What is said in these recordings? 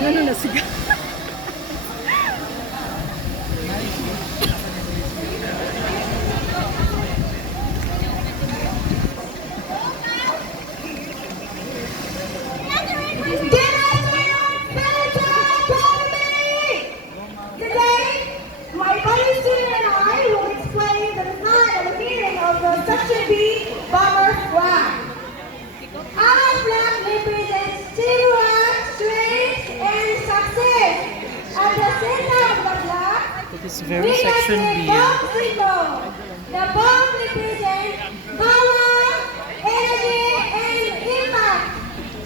Ano na siga? Section B bomber flag. Our flag represents teamwork, strength, and success. At the center of the flag, It is we very can section see B. bomb symbol. The bomb represents power, energy, and impact.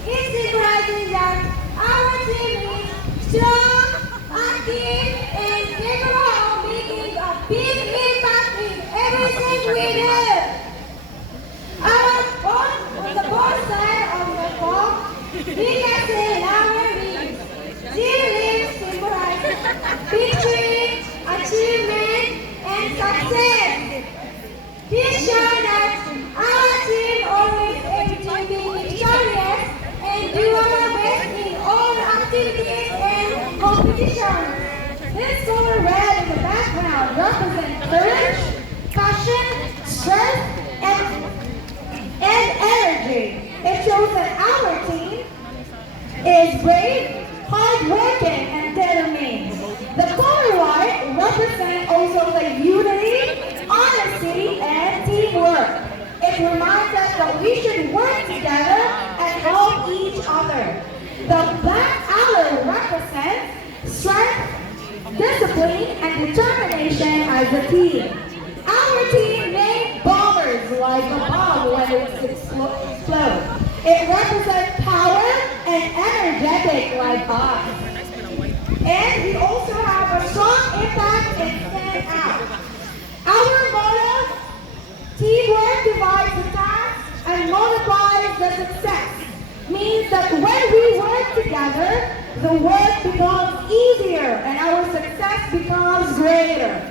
It symbolizes that our team is strong, active, and capable of making a big impact in everything we do. On the both side of the bomb, we can see flower leaves. These leaves symbolize victory, achievement, and success. These show that our team always aims to be victorious and do our best in all activities and competitions. This color red in the background represents courage, passion, strength, and energy. It shows that our team is brave, hardworking, and determined. The color white represents also the unity, honesty, and teamwork. It reminds us that we should work together and help each other. The black color represents strength, discipline, and determination as a team. Our team named bombers like a bomb when it explodes. It represents power and energetic like us. And we also have a strong impact and stand out. Our motto, teamwork divides the task and multiplies the success, means that when we work together, the work becomes easier and our success becomes greater.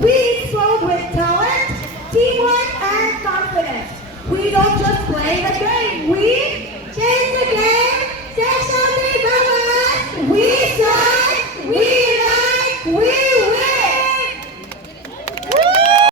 We explode with talent, teamwork, and confidence. We don't just play the game, we